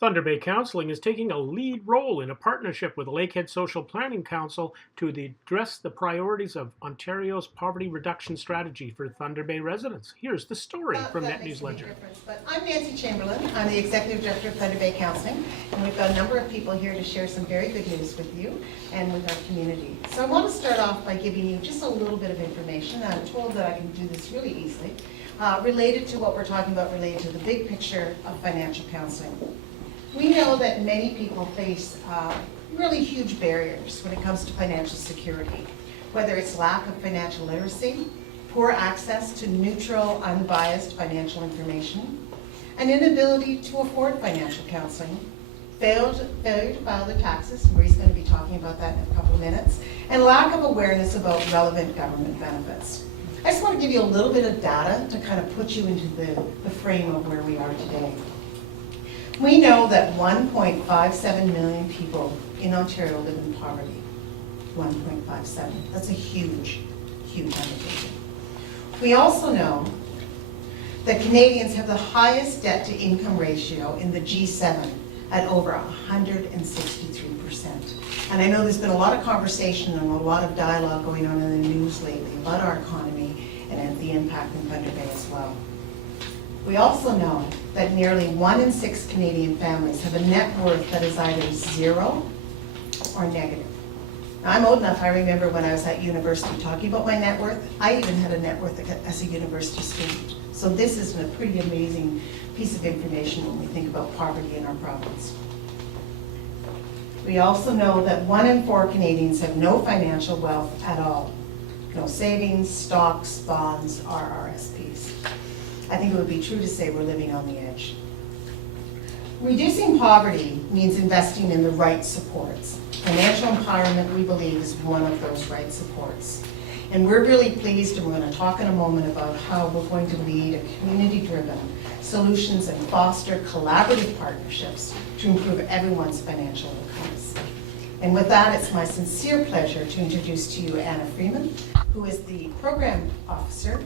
Thunder Bay Counselling is taking a lead role in a partnership with Lakehead Social Planning Council to address the priorities of Ontario's poverty reduction strategy for Thunder Bay residents. Here's the story from That Net makes News a big Ledger. difference. But I'm Nancy Chamberlain. I'm the Executive Director of Thunder Bay Counselling, and we've got a number of people here to share some very good news with you and with our community. So I want to start off by giving you just a little bit of information. I'm told that I can do this really easily, related to what we're talking about, related to the big picture of financial counseling. We know that many people face really huge barriers when it comes to financial security, whether it's lack of financial literacy, poor access to neutral, unbiased financial information, an inability to afford financial counseling, failure to file their taxes, Marie's going to be talking about that in a couple of minutes, and lack of awareness about relevant government benefits. I just want to give you a little bit of data to kind of put you into the frame of where we are today. We know that 1.57 million people in Ontario live in poverty. 1.57. That's a huge, huge undertaking. We also know that Canadians have the highest debt-to-income ratio in the G7 at over 163%. And I know there's been a lot of conversation and a lot of dialogue going on in the news lately about our economy and the impact in Thunder Bay as well. We also know that nearly 1 in 6 Canadian families have a net worth that is either zero or negative. Now, I'm old enough, I remember when I was at university talking about my net worth. I even had a net worth as a university student. So this is a pretty amazing piece of information when we think about poverty in our province. We also know that 1 in 4 Canadians have no financial wealth at all. No savings, stocks, bonds, or RSPs. I think it would be true to say we're living on the edge. Reducing poverty means investing in the right supports. Financial empowerment, we believe, is one of those right supports. And we're really pleased, and we're going to talk in a moment about how we're going to lead a community-driven solutions and foster collaborative partnerships to improve everyone's financial outcomes. And with that, it's my sincere pleasure to introduce to you Anna Freeman, who is the Program Officer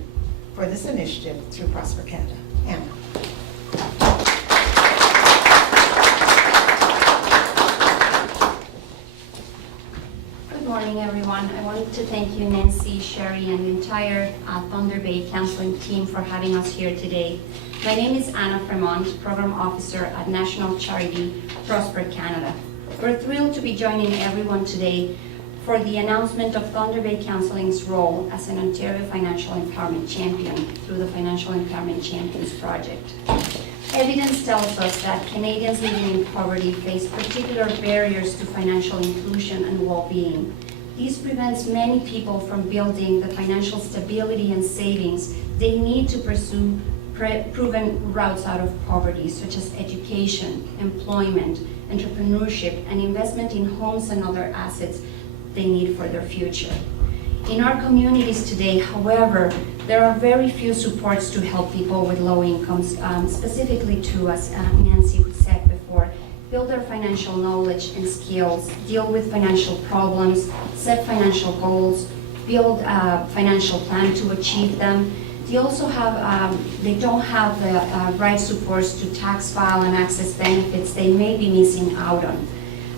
for this initiative through Prosper Canada. Anna. Good morning, everyone. I wanted to thank you, Nancy, Sherry, and the entire Thunder Bay Counseling team for having us here today. My name is Anna Fremont, Program Officer at national charity Prosper Canada. We're thrilled to be joining everyone today for the announcement of Thunder Bay Counselling's role as an Ontario Financial Empowerment Champion through the Financial Empowerment Champions Project. Evidence tells us that Canadians living in poverty face particular barriers to financial inclusion and well-being. This prevents many people from building the financial stability and savings they need to pursue proven routes out of poverty, such as education, employment, entrepreneurship, and investment in homes and other assets they need for their future. In our communities today, however, there are very few supports to help people with low incomes, specifically to, as Nancy said before, build their financial knowledge and skills, deal with financial problems, set financial goals, build a financial plan to achieve them. They also they don't have the right supports to tax file and access benefits they may be missing out on.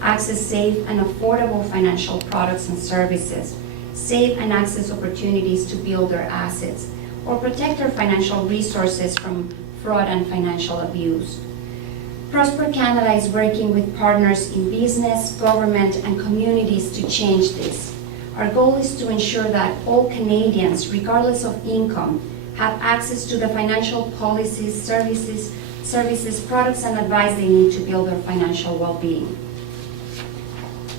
Access safe and affordable financial products and services, save and access opportunities to build their assets, or protect their financial resources from fraud and financial abuse. Prosper Canada is working with partners in business, government, and communities to change this. Our goal is to ensure that all Canadians, regardless of income, have access to the financial policies, services, products, and advice they need to build their financial well-being.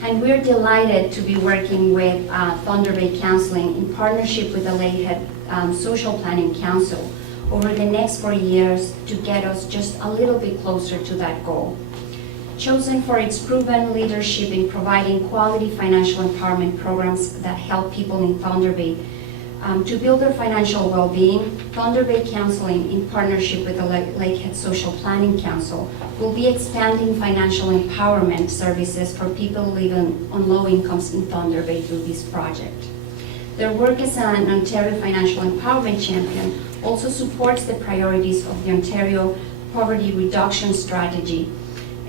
And we're delighted to be working with Thunder Bay Counselling in partnership with the Lakehead Social Planning Council over the next 4 years to get us just a little bit closer to that goal. Chosen for its proven leadership in providing quality financial empowerment programs that help people in Thunder Bay to build their financial well-being, Thunder Bay Counselling, in partnership with the Lakehead Social Planning Council, will be expanding financial empowerment services for people living on low incomes in Thunder Bay through this project. Their work as an Ontario Financial Empowerment Champion also supports the priorities of the Ontario Poverty Reduction Strategy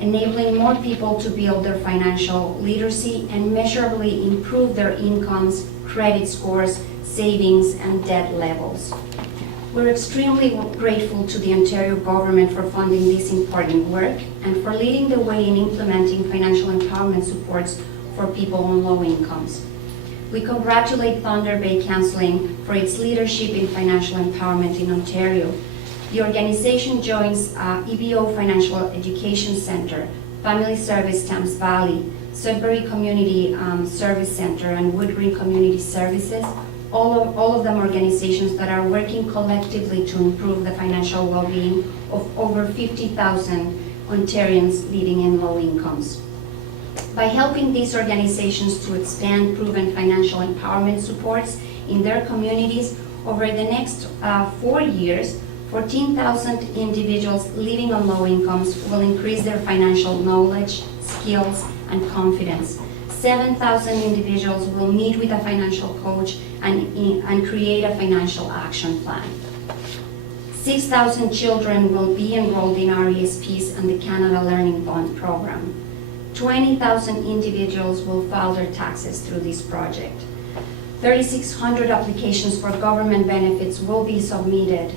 enabling more people to build their financial literacy and measurably improve their incomes, credit scores, savings, and debt levels. We're extremely grateful to the Ontario government for funding this important work and for leading the way in implementing financial empowerment supports for people on low incomes. We congratulate Thunder Bay Counselling for its leadership in financial empowerment in Ontario. The organization joins EBO Financial Education Centre, Family Service Thames Valley, Sudbury Community Service Centre, and Woodgreen Community Services, all of them organizations that are working collectively to improve the financial well-being of over 50,000 Ontarians living in low incomes. By helping these organizations to expand proven financial empowerment supports in their communities, over the next 4 years, 14,000 individuals living on low incomes will increase their financial knowledge, skills, and confidence. 7,000 individuals will meet with a financial coach and create a financial action plan. 6,000 children will be enrolled in RESPs and the Canada Learning Bond program. 20,000 individuals will file their taxes through this project. 3,600 applications for government benefits will be submitted.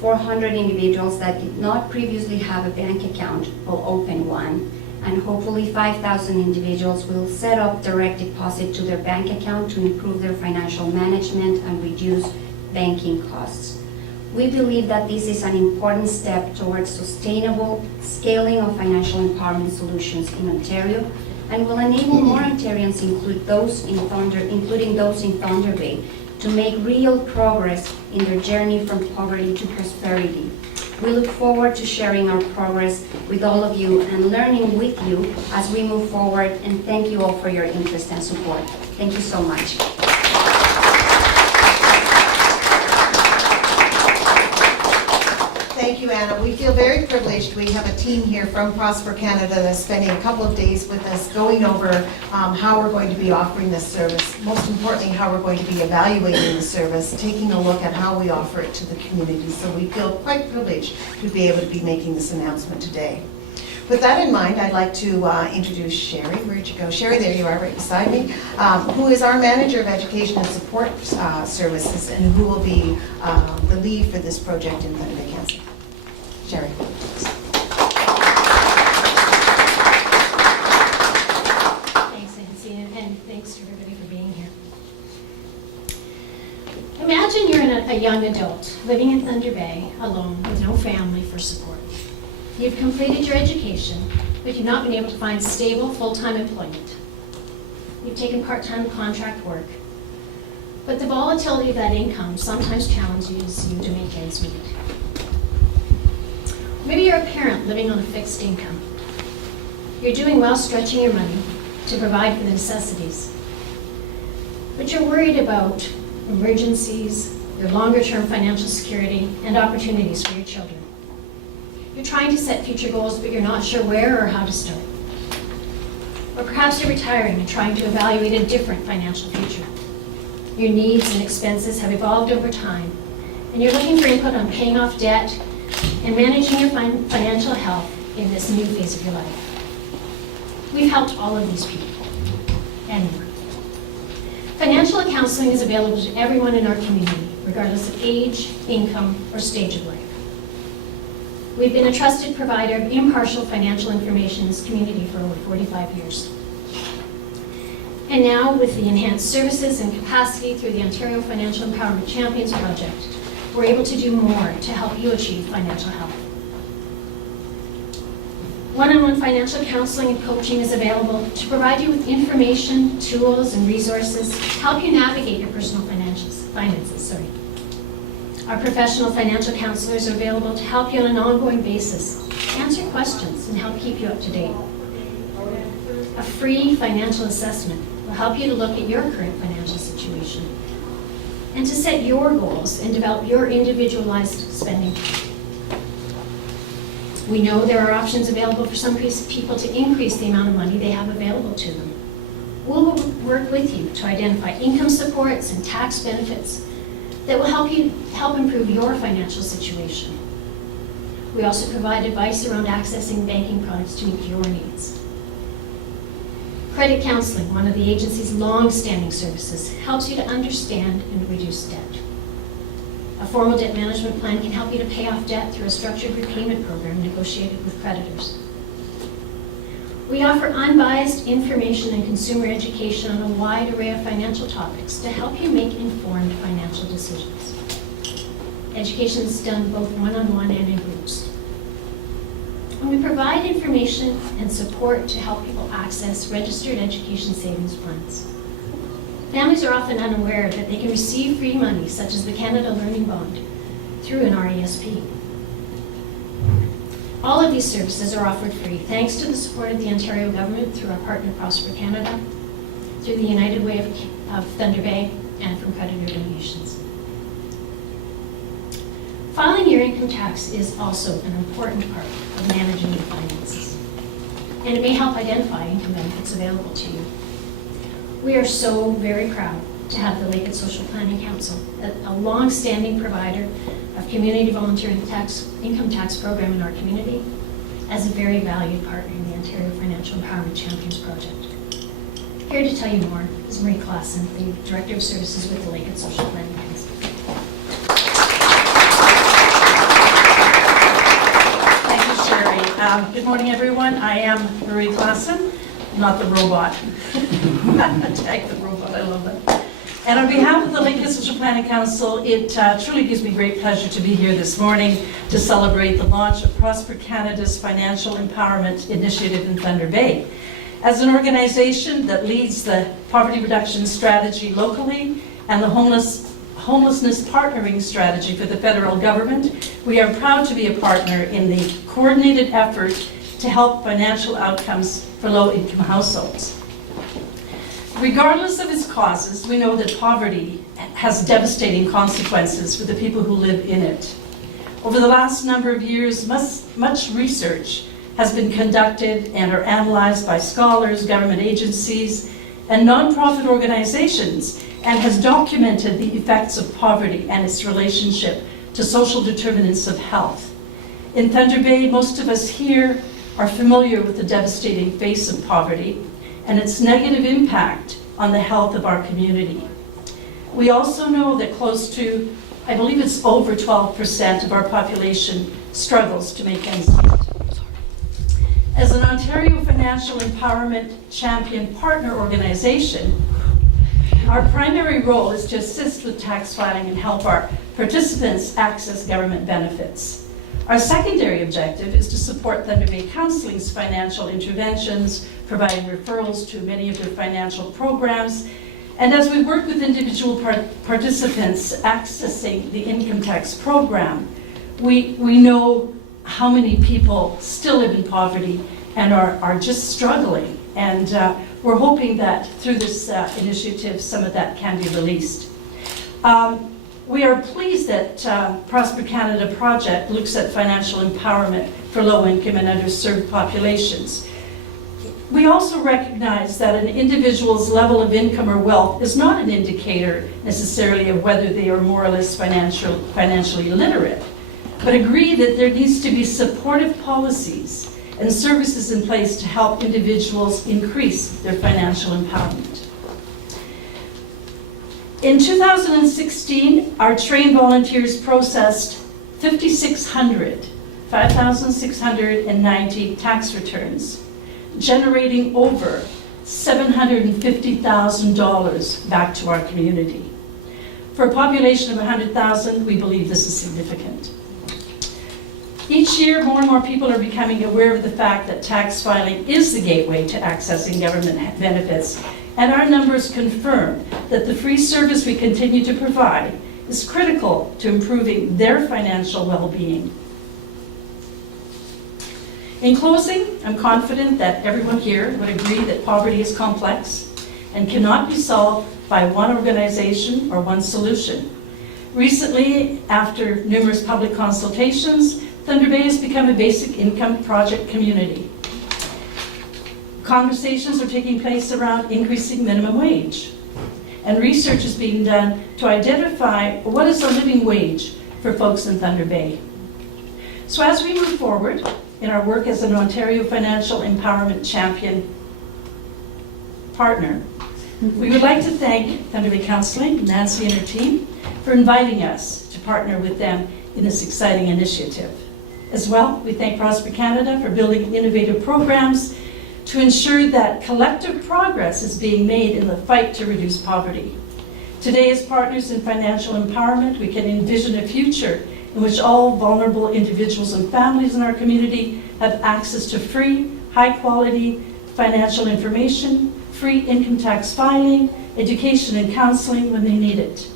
400 individuals that did not previously have a bank account will open one, and hopefully 5,000 individuals will set up direct deposit to their bank account to improve their financial management and reduce banking costs. We believe that this is an important step towards sustainable scaling of financial empowerment solutions in Ontario and will enable more Ontarians, including those in Thunder Bay, to make real progress in their journey from poverty to prosperity. We look forward to sharing our progress with all of you and learning with you as we move forward, and thank you all for your interest and support. Thank you so much. Thank you, Anna. We feel very privileged. We have a team here from Prosper Canada that's spending a couple of days with us going over how we're going to be offering this service. Most importantly, how we're going to be evaluating the service, taking a look at how we offer it to the community. So we feel quite privileged to be able to be making this announcement today. With that in mind, I'd like to introduce Sherry. Where'd you go? Sherry, there you are right beside me, who is our Manager of Education and Support Services and who will be the lead for this project in Thunder Bay Counselling. Sherry. Thanks, Nancy, and thanks to everybody for being here. Imagine you're a young adult living in Thunder Bay alone with no family for support. You've completed your education, but you've not been able to find stable full-time employment. You've taken part-time contract work, but the volatility of that income sometimes challenges you to make ends meet. Maybe you're a parent living on a fixed income. You're doing well stretching your money to provide for the necessities, but you're worried about emergencies, your longer-term financial security, and opportunities for your children. You're trying to set future goals, but you're not sure where or how to start. Or perhaps you're retiring and trying to evaluate a different financial future. Your needs and expenses have evolved over time, and you're looking for input on paying off debt and managing your financial health in this new phase of your life. We've helped all of these people and more. Financial counseling is available to everyone in our community, regardless of age, income, or stage of life. We've been a trusted provider of impartial financial information in this community for over 45 years. And now, with the enhanced services and capacity through the Ontario Financial Empowerment Champions Project, we're able to do more to help you achieve financial health. One-on-one financial counseling and coaching is available to provide you with information, tools, and resources to help you navigate your personal finances. Our professional financial counselors are available to help you on an ongoing basis, answer questions, and help keep you up to date. A free financial assessment will help you to look at your current financial situation and to set your goals and develop your individualized spending. We know there are options available for some people to increase the amount of money they have available to them. We'll work with you to identify income supports and tax benefits that will help improve your financial situation. We also provide advice around accessing banking products to meet your needs. Credit counseling, one of the agency's long-standing services, helps you to understand and reduce debt. A formal debt management plan can help you to pay off debt through a structured repayment program negotiated with creditors. We offer unbiased information and consumer education on a wide array of financial topics to help you make informed financial decisions. Education is done both one-on-one and in groups. And we provide information and support to help people access registered education savings plans. Families are often unaware that they can receive free money, such as the Canada Learning Bond, through an RESP. All of these services are offered free, thanks to the support of the Ontario government through our partner Prosper Canada, through the United Way of Thunder Bay, and from creditor donations. Filing your income tax is also an important part of managing your finances, and it may help identify income benefits available to you. We are so very proud to have the Lakehead Social Planning Council, a long-standing provider of community volunteer income tax program in our community, as a very valued partner in the Ontario Financial Empowerment Champions Project. Here to tell you more is Marie Klassen, the Director of Services with the Lakehead Social Planning Council. Thank you, Sherry. Good morning, everyone. I am Marie Klassen, not the robot. Tag the robot, I love that. And on behalf of the Lakehead Social Planning Council, it truly gives me great pleasure to be here this morning to celebrate the launch of Prosper Canada's Financial Empowerment Initiative in Thunder Bay. As an organization that leads the poverty reduction strategy locally and the homelessness partnering strategy for the federal government, we are proud to be a partner in the coordinated effort to help financial outcomes for low-income households. Regardless of its causes, we know that poverty has devastating consequences for the people who live in it. Over the last number of years, much research has been conducted and are analyzed by scholars, government agencies, and nonprofit organizations, and has documented the effects of poverty and its relationship to social determinants of health. In Thunder Bay, most of us here are familiar with the devastating face of poverty and its negative impact on the health of our community. We also know that close to, I believe it's over 12% of our population struggles to make ends meet. As an Ontario Financial Empowerment Champion Partner Organization, our primary role is to assist with tax filing and help our participants access government benefits. Our secondary objective is to support Thunder Bay Counselling's financial interventions, providing referrals to many of their financial programs. And as we work with individual participants accessing the income tax program, we know how many people still live in poverty and are just struggling. And we're hoping that through this initiative, some of that can be released. We are pleased that Prosper Canada project looks at financial empowerment for low-income and underserved populations. We also recognize that an individual's level of income or wealth is not an indicator necessarily of whether they are more or less financially literate, but agree that there needs to be supportive policies and services in place to help individuals increase their financial empowerment. In 2016, our trained volunteers processed 5,690 tax returns, generating over $750,000 back to our community. For a population of 100,000, we believe this is significant. Each year, more and more people are becoming aware of the fact that tax filing is the gateway to accessing government benefits, and our numbers confirm that the free service we continue to provide is critical to improving their financial well-being. In closing, I'm confident that everyone here would agree that poverty is complex and cannot be solved by one organization or one solution. Recently, after numerous public consultations, Thunder Bay has become a basic income project community. Conversations are taking place around increasing minimum wage, and research is being done to identify what is a living wage for folks in Thunder Bay. So as we move forward in our work as an Ontario Financial Empowerment Champion partner, we would like to thank Thunder Bay Counselling, Nancy and her team, for inviting us to partner with them in this exciting initiative. As well, we thank Prosper Canada for building innovative programs to ensure that collective progress is being made in the fight to reduce poverty. Today, as partners in financial empowerment, we can envision a future in which all vulnerable individuals and families in our community have access to free, high-quality financial information, free income tax filing, education and counseling when they need it.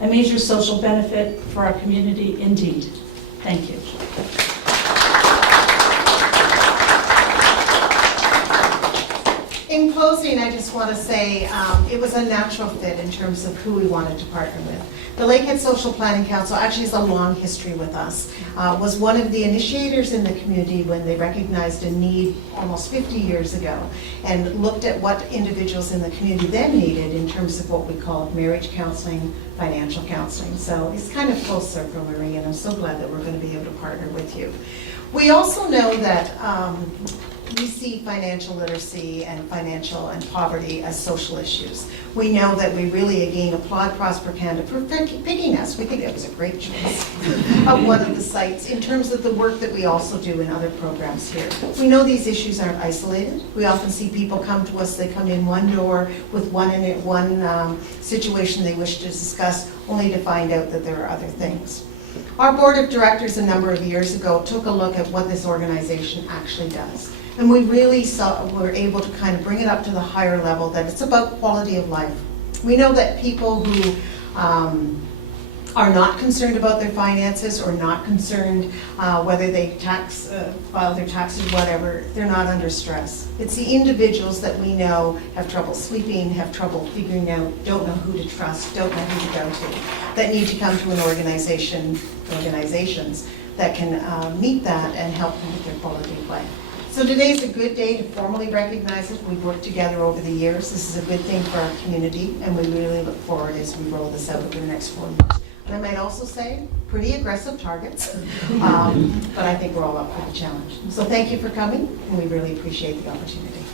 A major social benefit for our community indeed. Thank you. In closing, I just want to say it was a natural fit in terms of who we wanted to partner with. The Lakehead Social Planning Council actually has a long history with us. Was one of the initiators in the community when they recognized a need almost 50 years ago and looked at what individuals in the community then needed in terms of what we call marriage counseling, financial counseling. So it's kind of full circle, Marie, and I'm so glad that we're going to be able to partner with you. We also know that we see financial literacy and financial and poverty as social issues. We know that we really, again, applaud Prosper Canada for picking us. We think it was a great choice of one of the sites in terms of the work that we also do in other programs here. We know these issues aren't isolated. We often see people come to us, they come in one door with one situation they wish to discuss, only to find out that there are other things. Our board of directors a number of years ago took a look at what this organization actually does. And we really were able to kind of bring it up to the higher level that it's about quality of life. We know that people who are not concerned about their finances or not concerned whether they file their taxes, whatever, they're not under stress. It's the individuals that we know have trouble sleeping, have trouble figuring out, don't know who to trust, don't know who to go to, that need to come to an organizations that can meet that and help them with their quality of life. So today's a good day to formally recognize it. We've worked together over the years. This is a good thing for our community, and we really look forward as we roll this out over the next 4 years. And I might also say, pretty aggressive targets, but I think we're all up for the challenge. So thank you for coming, and we really appreciate the opportunity.